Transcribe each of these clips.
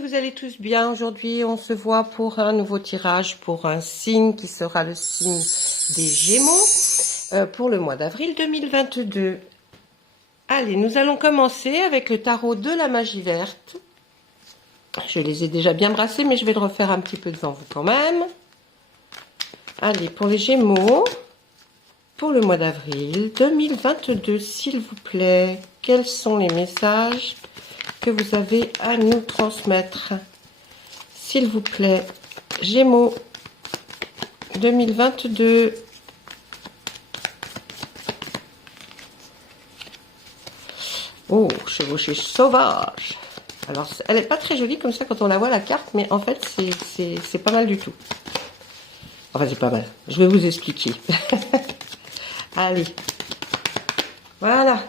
vous allez tous bien. Aujourd'hui, on se voit pour un nouveau tirage pour un signe qui sera le signe des Gémeaux pour le mois d'avril 2022. Allez, nous allons commencer avec le tarot de la magie verte. Je les ai déjà bien brassés, mais je vais le refaire un petit peu devant vous quand même. Allez, pour les Gémeaux, pour le mois d'avril 2022, s'il vous plaît, quels sont les messages que vous avez à nous transmettre? S'il vous plaît, Gémeaux 2022. Oh, chevauchée sauvage. Alors, elle n'est pas très jolie comme ça quand on la voit la carte, mais en fait, c'est pas mal du tout. Enfin, c'est pas mal. Je vais vous expliquer. Allez. Voilà.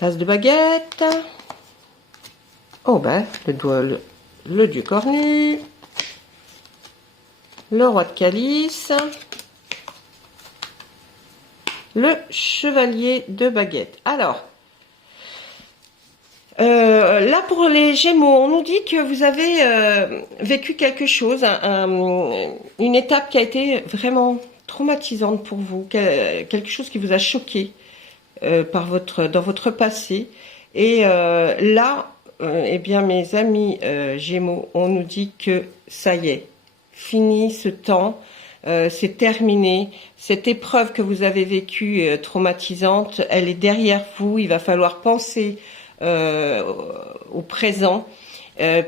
L'as de baguette. Oh ben, le dieu cornu. Le roi de calice. Le chevalier de baguette. Alors, là pour les Gémeaux, on nous dit que vous avez vécu quelque chose, une étape qui a été vraiment traumatisante pour vous, quelque chose qui vous a choqué dans votre passé. Et là, eh bien mes amis Gémeaux, on nous dit que ça y est, fini ce temps. C'est terminé. Cette épreuve que vous avez vécue traumatisante, elle est derrière vous. Il va falloir penser au présent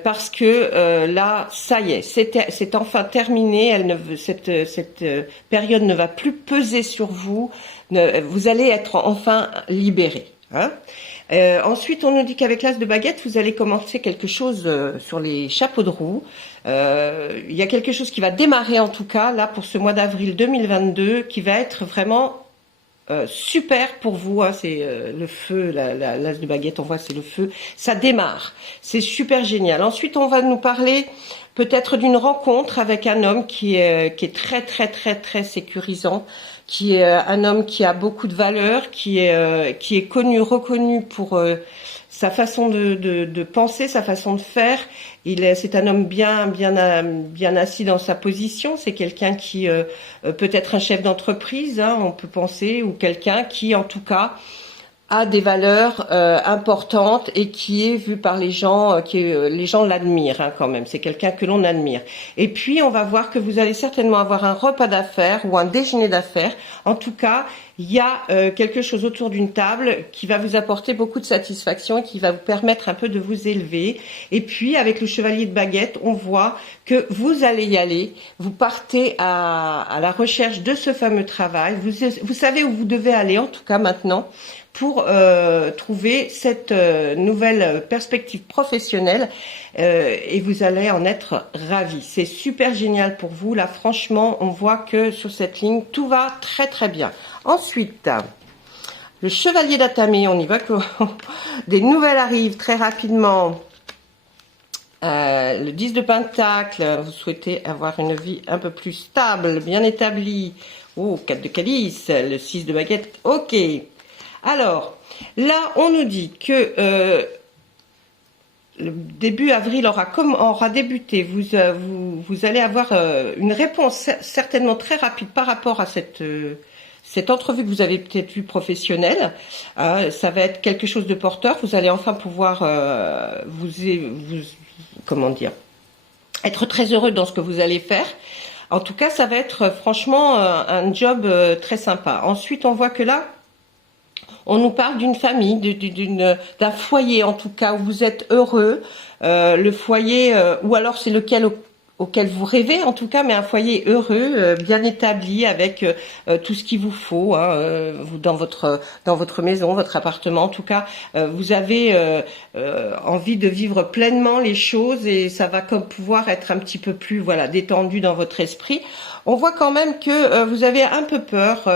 parce que là, ça y est, c'est enfin terminé. Cette période ne va plus peser sur vous. Vous allez être enfin libéré. Hein. Ensuite, on nous dit qu'avec l'as de baguette, vous allez commencer quelque chose sur les chapeaux de roue. Il y a quelque chose qui va démarrer en tout cas, là, pour ce mois d'avril 2022, qui va être vraiment super pour vous. Hein. C'est le feu, l'as de baguette, on voit, c'est le feu. Ça démarre. C'est super génial. Ensuite, on va nous parler peut-être d'une rencontre avec un homme qui est très, très, très, très sécurisant, qui est un homme qui a beaucoup de valeur, qui est connu, reconnu pour sa façon de penser, sa façon de faire. C'est un homme bien assis dans sa position. C'est quelqu'un qui peut être un chef d'entreprise, hein, on peut penser, ou quelqu'un qui, en tout cas, a des valeurs importantes et qui est vu par les gens, les gens l'admirent hein, quand même. C'est quelqu'un que l'on admire. Et puis, on va voir que vous allez certainement avoir un repas d'affaires ou un déjeuner d'affaires. En tout cas, il y a quelque chose autour d'une table qui va vous apporter beaucoup de satisfaction et qui va vous permettre un peu de vous élever. Et puis, avec le chevalier de baguette, on voit que vous allez y aller. Vous partez à la recherche de ce fameux travail. Vous savez où vous devez aller, en tout cas maintenant, pour trouver cette nouvelle perspective professionnelle et vous allez en être ravis. C'est super génial pour vous. Là, franchement, on voit que sur cette ligne, tout va très très bien. Ensuite, le chevalier d'Atamé, on y va que des nouvelles arrivent très rapidement. Le 10 de Pentacle, vous souhaitez avoir une vie un peu plus stable, bien établie. Oh, 4 de Calice, le 6 de Baguette, ok. Alors, là, on nous dit que le début avril aura débuté. Vous allez avoir une réponse certainement très rapide par rapport à cette entrevue que vous avez peut-être eue professionnelle. Ça va être quelque chose de porteur. Vous allez enfin pouvoir comment dire, être très heureux dans ce que vous allez faire. En tout cas, ça va être franchement un job très sympa. Ensuite, on voit que là, on nous parle d'une famille, d'un foyer en tout cas où vous êtes heureux, le foyer, ou alors c'est lequel auquel vous rêvez en tout cas, mais un foyer heureux, bien établi avec tout ce qu'il vous faut, hein, vous dans votre maison, votre appartement. En tout cas, vous avez envie de vivre pleinement les choses et ça va comme pouvoir être un petit peu plus détendu dans votre esprit. On voit quand même que vous avez un peu peur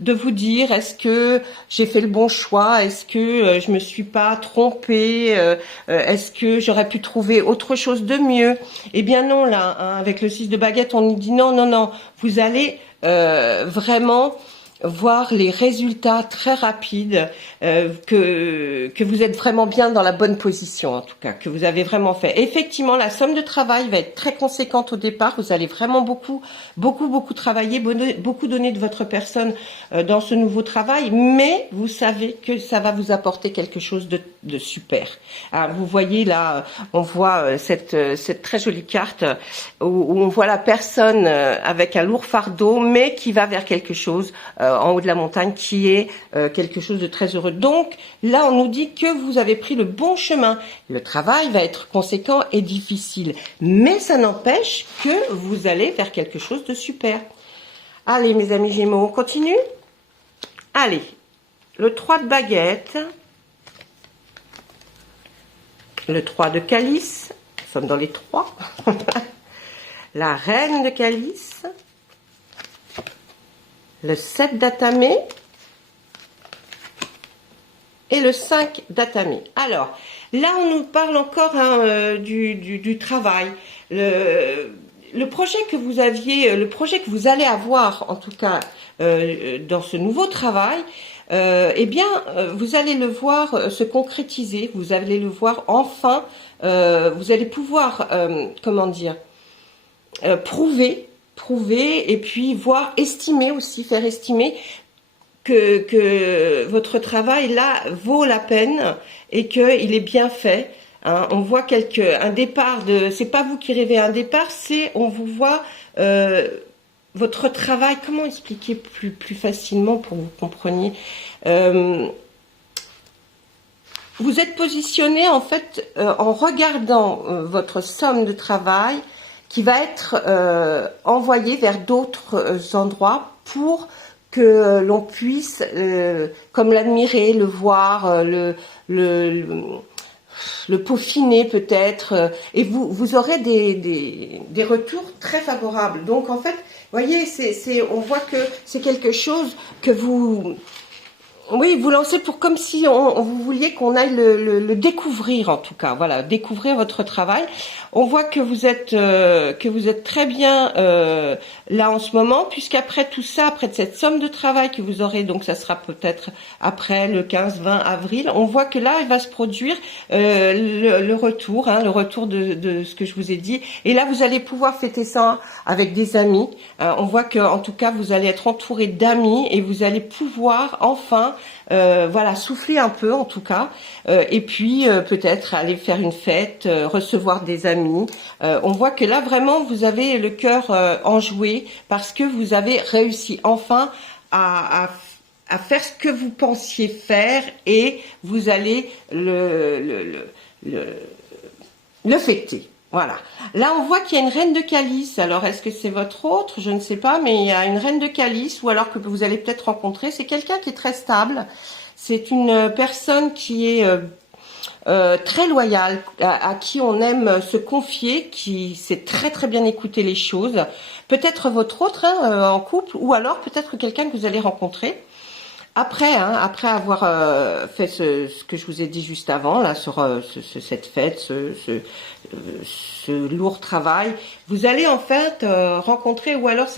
de vous dire est-ce que j'ai fait le bon choix, est-ce que je me suis pas trompée, est-ce que j'aurais pu trouver autre chose de mieux. Eh bien non, là, hein, avec le 6 de baguette, on nous dit non, vous allez vraiment voir les résultats très rapides, que vous êtes vraiment bien dans la bonne position en tout cas, que vous avez vraiment fait. Effectivement, la somme de travail va être très conséquente au départ, vous allez vraiment beaucoup travailler, beaucoup donner de votre personne dans ce nouveau travail, mais vous savez que ça va vous apporter quelque chose de super. Alors, vous voyez là, on voit cette très jolie carte où on voit la personne avec un lourd fardeau, mais qui va vers quelque chose en haut de la montagne, qui est quelque chose de très heureux. Donc là, on nous dit que vous avez pris le bon chemin. Le travail va être conséquent et difficile, mais ça n'empêche que vous allez vers quelque chose de super. Allez, mes amis Gémeaux, on continue? Allez, le 3 de baguette, le 3 de calice, nous sommes dans les 3, la reine de calice, le 7 d'atamé et le 5 d'atamé. Alors, là, on nous parle encore du travail. Le projet que vous aviez, le projet que vous allez avoir, en tout cas, dans ce nouveau travail, eh bien, vous allez le voir se concrétiser, vous allez le voir enfin, vous allez pouvoir, comment dire, prouver et puis voir, estimer aussi, faire estimer que votre travail là vaut la peine et qu'il est bien fait. Hein. On voit un départ c'est pas vous qui rêvez un départ, c'est on vous voit votre travail. Comment expliquer plus facilement pour que vous compreniez? Vous êtes positionné en fait en regardant votre somme de travail qui va être envoyée vers d'autres endroits pour que l'on puisse comme l'admirer, le voir, le peaufiner peut-être, et vous aurez des retours très favorables. Donc en fait, voyez, on voit que c'est quelque chose que vous lancez pour comme si vous vouliez qu'on aille le découvrir en tout cas. Voilà, découvrir votre travail. On voit que vous êtes très bien là en ce moment, puisqu'après tout ça, après cette somme de travail que vous aurez, donc ça sera peut-être après le 15-20 avril, on voit que là, il va se produire le retour, hein, le retour de ce que je vous ai dit. Et là, vous allez pouvoir fêter ça avec des amis. On voit que, en tout cas, vous allez être entouré d'amis et vous allez pouvoir enfin voilà, souffler un peu en tout cas, et puis peut-être aller faire une fête, recevoir des amis. On voit que là vraiment vous avez le cœur enjoué parce que vous avez réussi enfin à faire ce que vous pensiez faire et vous allez le fêter. Voilà. Là, on voit qu'il y a une reine de calice. Alors, est-ce que c'est votre autre? Je ne sais pas, mais il y a une reine de calice, ou alors que vous allez peut-être rencontrer. C'est quelqu'un qui est très stable. C'est une personne qui est très loyale, à qui on aime se confier, qui sait très très bien écouter les choses. Peut-être votre autre hein, en couple, ou alors peut-être quelqu'un que vous allez rencontrer. Après, hein, après avoir fait ce que je vous ai dit juste avant, là, sur cette fête, ce lourd travail, vous allez en fait rencontrer, ou alors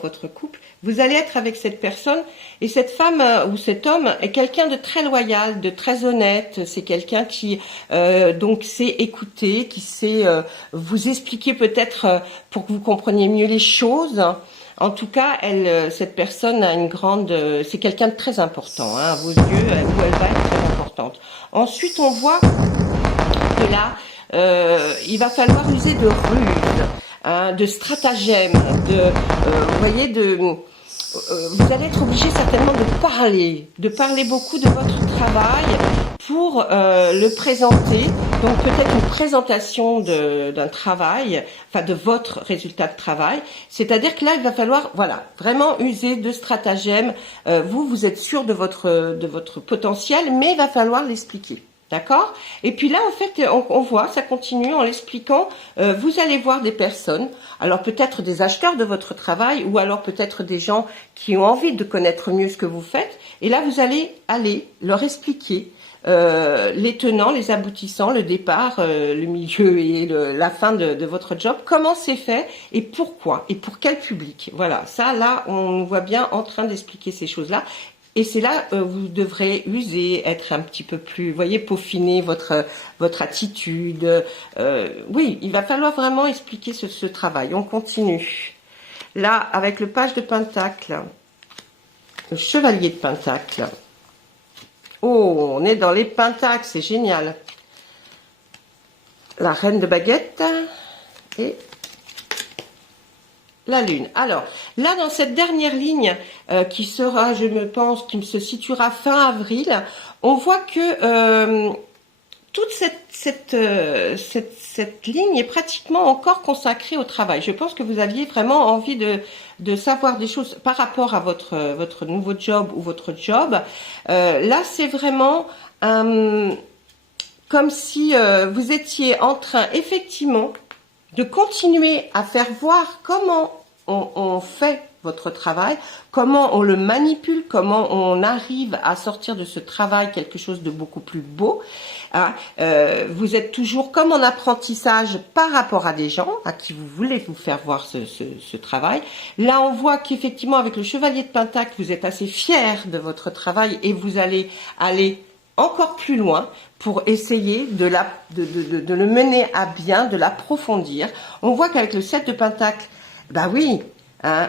votre couple, vous allez être avec cette personne, et cette femme ou cet homme est quelqu'un de très loyal, de très honnête, c'est quelqu'un qui donc sait écouter, qui sait vous expliquer peut-être pour que vous compreniez mieux les choses. En tout cas, cette personne a une grande, c'est quelqu'un de très important, hein, à vos yeux, où elle va être très importante. Ensuite, on voit que là, il va falloir user de ruses, hein, de stratagèmes, vous voyez, vous allez être obligé certainement de parler beaucoup de votre travail pour le présenter. Donc peut-être une présentation d'un travail, enfin de votre résultat de travail. C'est-à-dire que là, il va falloir, voilà, vraiment user de stratagèmes. Vous êtes sûr de votre potentiel, mais il va falloir l'expliquer. D'accord? Et puis là, en fait, on voit, ça continue en l'expliquant. Vous allez voir des personnes, alors peut-être des acheteurs de votre travail, ou alors peut-être des gens qui ont envie de connaître mieux ce que vous faites. Et là, vous allez leur expliquer les tenants, les aboutissants, le départ, le milieu et la fin de votre job. Comment c'est fait et pourquoi et pour quel public. Voilà, ça là, on nous voit bien en train d'expliquer ces choses-là. Et c'est là vous devrez user, être un petit peu plus, vous voyez, peaufiner votre attitude. Oui, il va falloir vraiment expliquer ce travail. On continue. Là, avec le page de Pentacle, le chevalier de Pentacle. Oh, on est dans les pentacles, c'est génial. La reine de baguette et la lune. Alors, là, dans cette dernière ligne, qui sera, je me pense, qui se situera fin avril, on voit que toute cette ligne est pratiquement encore consacrée au travail. Je pense que vous aviez vraiment envie de savoir des choses par rapport à votre nouveau job ou votre job. Là, c'est vraiment comme si vous étiez en train, effectivement, de continuer à faire voir comment on fait votre travail, comment on le manipule, comment on arrive à sortir de ce travail quelque chose de beaucoup plus beau. Hein. Vous êtes toujours comme en apprentissage par rapport à des gens à qui vous voulez vous faire voir ce travail. Là, on voit qu'effectivement, avec le chevalier de Pentacle, vous êtes assez fier de votre travail et vous allez aller encore plus loin pour essayer de le mener à bien, de l'approfondir. On voit qu'avec le 7 de Pentacle, bah oui, hein,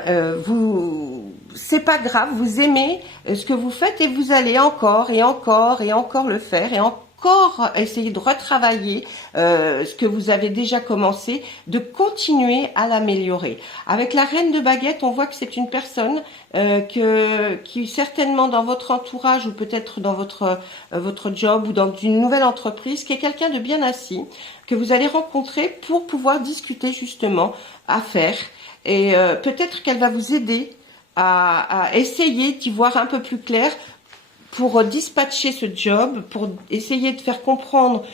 c'est pas grave, vous aimez ce que vous faites et vous allez encore et encore et encore le faire et encore essayer de retravailler ce que vous avez déjà commencé, de continuer à l'améliorer. Avec la reine de baguette, on voit que c'est une personne qui certainement dans votre entourage ou peut-être dans votre job ou dans une nouvelle entreprise, qui est quelqu'un de bien assis, que vous allez rencontrer pour pouvoir discuter justement à faire. Et peut-être qu'elle va vous aider à essayer d'y voir un peu plus clair pour dispatcher ce job, pour essayer de faire comprendre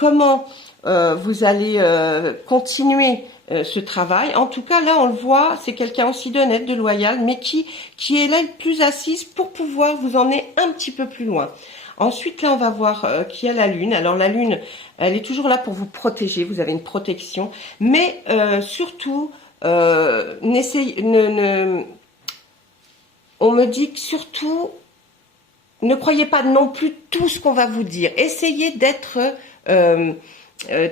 comment vous allez continuer ce travail. En tout cas, là, on le voit, c'est quelqu'un aussi d'honnête, de loyal, mais qui est là le plus assise pour pouvoir vous emmener un petit peu plus loin. Ensuite, là, on va voir qui a la lune. Alors, la lune, elle est toujours là pour vous protéger. Vous avez une protection. Mais surtout, on me dit que surtout, ne croyez pas non plus tout ce qu'on va vous dire. Essayez d'être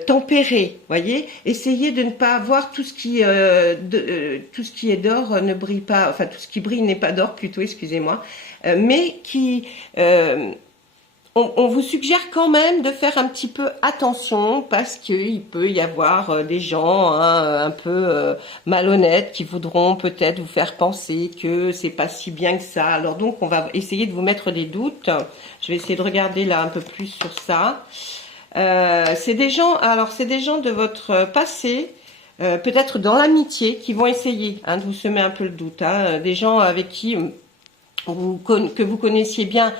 tempéré, voyez. Essayez de ne pas avoir tout ce qui est d'or ne brille pas. Enfin, tout ce qui brille n'est pas d'or, plutôt. Excusez-moi. Mais qui on vous suggère quand même de faire un petit peu attention parce qu'il peut y avoir des gens un peu malhonnêtes qui voudront peut-être vous faire penser que c'est pas si bien que ça. Alors donc on va essayer de vous mettre des doutes. Je vais essayer de regarder là un peu plus sur ça. C'est des gens, alors c'est des gens de votre passé, peut-être dans l'amitié, qui vont essayer de vous semer un peu le doute. Des gens avec qui que vous connaissiez bien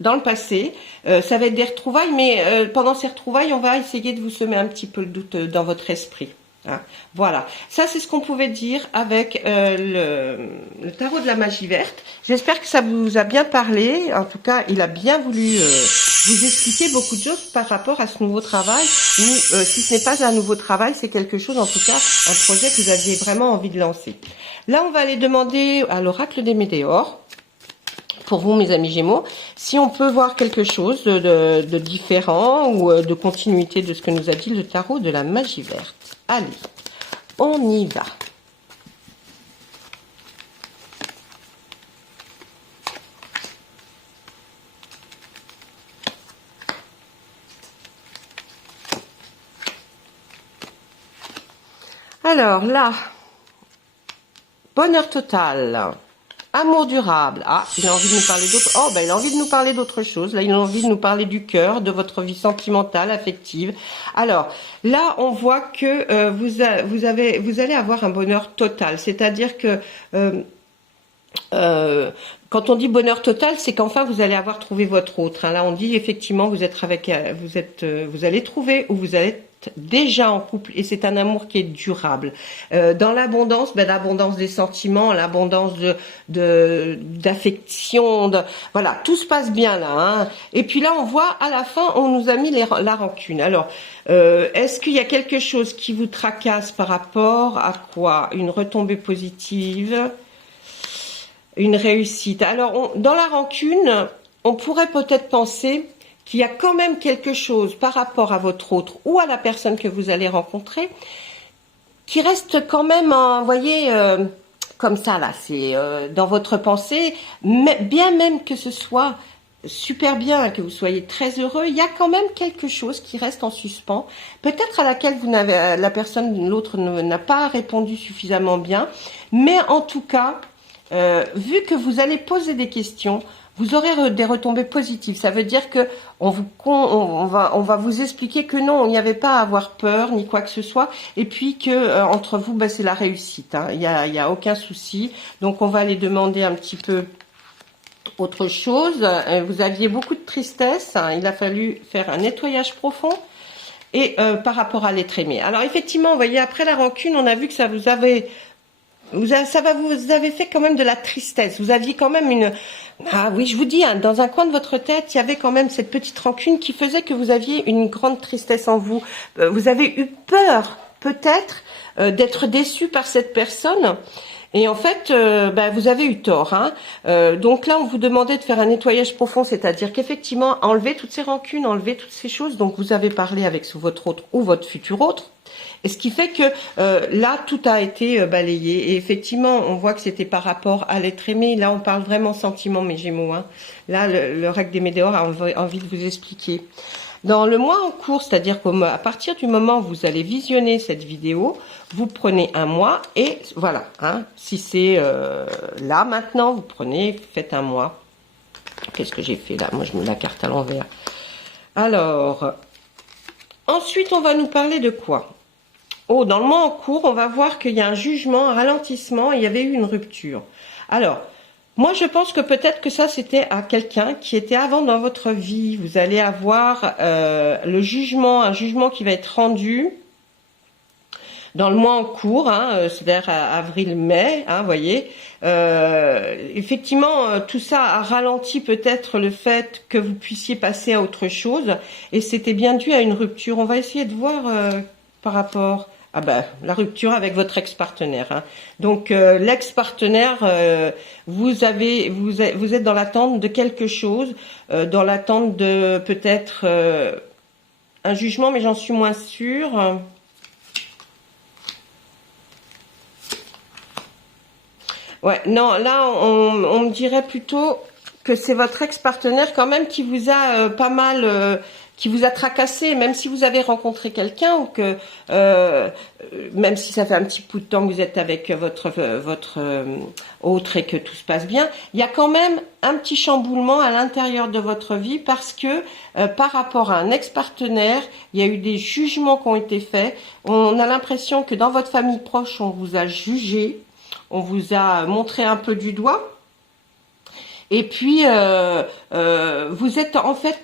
dans le passé, ça va être des retrouvailles, mais pendant ces retrouvailles, on va essayer de vous semer un petit peu le doute dans votre esprit. Hein. Voilà, ça c'est ce qu'on pouvait dire avec le tarot de la magie verte. J'espère que ça vous a bien parlé. En tout cas, il a bien voulu vous expliquer beaucoup de choses par rapport à ce nouveau travail. Si ce n'est pas un nouveau travail, c'est quelque chose, en tout cas, un projet que vous aviez vraiment envie de lancer. Là, on va aller demander à l'oracle des météores. Pour vous, mes amis Gémeaux, si on peut voir quelque chose de différent ou de continuité de ce que nous a dit le tarot de la magie verte. Allez, on y va. Alors là, bonheur total. Amour durable. Ah, il a envie de nous parler d'autre. Oh, ben, il a envie de nous parler d'autre chose. Là, il a envie de nous parler du cœur, de votre vie sentimentale, affective. Alors, là, on voit que vous allez avoir un bonheur total. C'est-à-dire que quand on dit bonheur total, c'est qu'enfin vous allez avoir trouvé votre autre. Hein. Là, on dit effectivement vous allez trouver ou vous allez déjà en couple et c'est un amour qui est durable. Dans l'abondance, l'abondance des sentiments, l'abondance d'affection, voilà, tout se passe bien là. Hein. Et puis là, on voit à la fin, on nous a mis la rancune. Alors, est-ce qu'il y a quelque chose qui vous tracasse par rapport à quoi? Une retombée positive, une réussite. Alors, dans la rancune, on pourrait peut-être penser qu'il y a quand même quelque chose par rapport à votre autre ou à la personne que vous allez rencontrer qui reste quand même, vous voyez, comme ça là, c'est dans votre pensée, mais bien même que ce soit super bien, que vous soyez très heureux, il y a quand même quelque chose qui reste en suspens, peut-être à laquelle la personne, l'autre n'a pas répondu suffisamment bien, mais en tout cas, vu que vous allez poser des questions, vous aurez des retombées positives. Ça veut dire que on va vous expliquer que non, il n'y avait pas à avoir peur ni quoi que ce soit, et puis que entre vous, c'est la réussite. Hein. Il y a aucun souci. Donc on va aller demander un petit peu autre chose. Vous aviez beaucoup de tristesse. Hein. Il a fallu faire un nettoyage profond. Et par rapport à l'être aimé. Alors effectivement, vous voyez, après la rancune, on a vu que ça vous avait vous avez fait quand même de la tristesse. Vous aviez quand même une... Ah oui, je vous dis, hein, dans un coin de votre tête, il y avait quand même cette petite rancune qui faisait que vous aviez une grande tristesse en vous. Vous avez eu peur, peut-être, d'être déçu par cette personne. Et en fait, vous avez eu tort. Hein. Donc là, on vous demandait de faire un nettoyage profond, c'est-à-dire qu'effectivement, enlever toutes ces rancunes, enlever toutes ces choses. Donc vous avez parlé avec votre autre ou votre futur autre. Et ce qui fait que là, tout a été balayé. Et effectivement, on voit que c'était par rapport à l'être aimé. Là, on parle vraiment sentiment, mes Gémeaux. Hein. Là, le règle des météores a envie de vous expliquer. Dans le mois en cours, c'est-à-dire qu'à partir du moment où vous allez visionner cette vidéo, vous prenez un mois et voilà. Hein, si c'est là maintenant, vous faites un mois. Qu'est-ce que j'ai fait là? Moi, je mets la carte à l'envers. Alors, ensuite, on va nous parler de quoi? Oh, dans le mois en cours, on va voir qu'il y a un jugement, un ralentissement, et il y avait eu une rupture. Alors, moi, je pense que peut-être que ça, c'était à quelqu'un qui était avant dans votre vie. Vous allez avoir le jugement, un jugement qui va être rendu dans le mois en cours, hein, c'est-à-dire avril-mai, hein, voyez. Effectivement, tout ça a ralenti peut-être le fait que vous puissiez passer à autre chose, et c'était bien dû à une rupture. On va essayer de voir par rapport... Ah la rupture avec votre ex-partenaire. Hein. Donc l'ex-partenaire, vous êtes dans l'attente de quelque chose, dans l'attente de peut-être un jugement, mais j'en suis moins sûre. Ouais, non, là on me dirait plutôt que c'est votre ex-partenaire quand même qui vous a pas mal... qui vous a tracassé, même si vous avez rencontré quelqu'un ou que même si ça fait un petit bout de temps que vous êtes avec votre autre et que tout se passe bien, il y a quand même un petit chamboulement à l'intérieur de votre vie parce que par rapport à un ex-partenaire, il y a eu des jugements qui ont été faits. On a l'impression que dans votre famille proche, on vous a jugé, on vous a montré un peu du doigt. Et puis, vous êtes en fait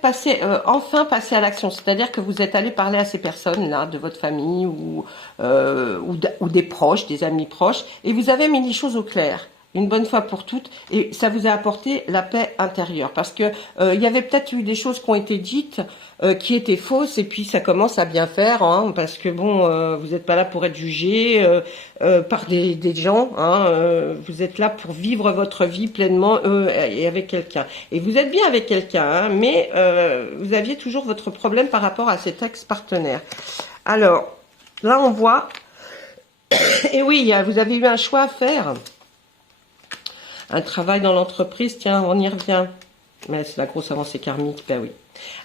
enfin passé à l'action. C'est-à-dire que vous êtes allé parler à ces personnes-là, de votre famille ou des proches, des amis proches, et vous avez mis les choses au clair, une bonne fois pour toutes, et ça vous a apporté la paix intérieure. Parce que il y avait peut-être eu des choses qui ont été dites qui étaient fausses, et puis ça commence à bien faire, hein, parce que bon, vous n'êtes pas là pour être jugé par des gens, hein, vous êtes là pour vivre votre vie pleinement et avec quelqu'un. Et vous êtes bien avec quelqu'un, hein, mais vous aviez toujours votre problème par rapport à cet ex-partenaire. Alors, là on voit, et oui, vous avez eu un choix à faire. Un travail dans l'entreprise, tiens, on y revient. Mais c'est la grosse avancée karmique, ben oui.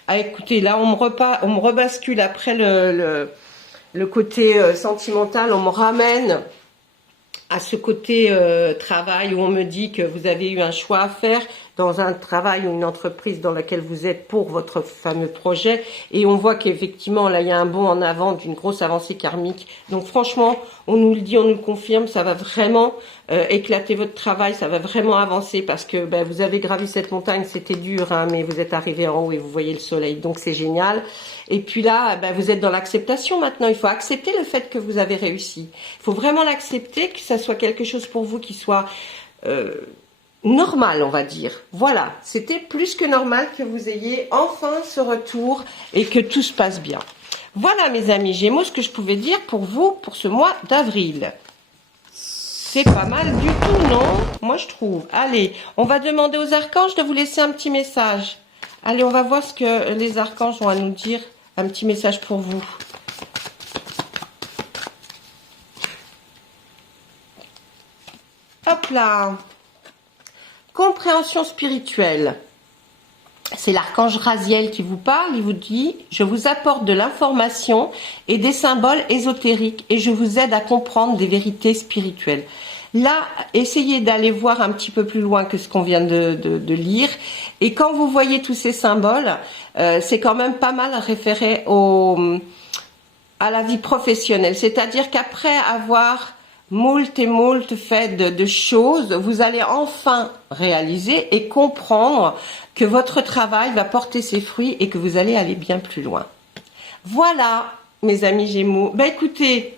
Ah, écoutez, là, on me rebascule après le côté sentimental, on me ramène à ce côté travail où on me dit que vous avez eu un choix à faire dans un travail ou une entreprise dans laquelle vous êtes pour votre fameux projet, et on voit qu'effectivement là il y a un bond en avant d'une grosse avancée karmique. Donc franchement, on nous le dit, on nous le confirme, ça va vraiment éclater votre travail, ça va vraiment avancer parce que ben, vous avez gravi cette montagne, c'était dur, hein, mais vous êtes arrivé en haut et vous voyez le soleil, donc c'est génial. Et puis là, ben, vous êtes dans l'acceptation maintenant, il faut accepter le fait que vous avez réussi. Il faut vraiment l'accepter, que ça soit quelque chose pour vous qui soit normal, on va dire. Voilà, c'était plus que normal que vous ayez enfin ce retour et que tout se passe bien. Voilà mes amis Gémeaux, ce que je pouvais dire pour vous pour ce mois d'avril. C'est pas mal du tout, non? Moi je trouve. Allez, on va demander aux archanges de vous laisser un petit message. Allez, on va voir ce que les archanges ont à nous dire. Un petit message pour vous. Hop là. Compréhension spirituelle. C'est l'archange Raziel qui vous parle, il vous dit « Je vous apporte de l'information et des symboles ésotériques et je vous aide à comprendre des vérités spirituelles. » Là, essayez d'aller voir un petit peu plus loin que ce qu'on vient de lire. Et quand vous voyez tous ces symboles, c'est quand même pas mal référé à la vie professionnelle. C'est-à-dire qu'après avoir moult et moult fait de choses, vous allez enfin réaliser et comprendre que votre travail va porter ses fruits et que vous allez aller bien plus loin. Voilà, mes amis Gémeaux. Ben écoutez,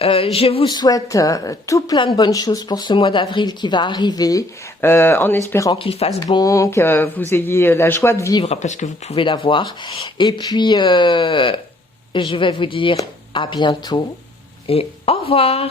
je vous souhaite tout plein de bonnes choses pour ce mois d'avril qui va arriver, en espérant qu'il fasse bon, que vous ayez la joie de vivre parce que vous pouvez l'avoir. Et puis, je vais vous dire à bientôt et au revoir.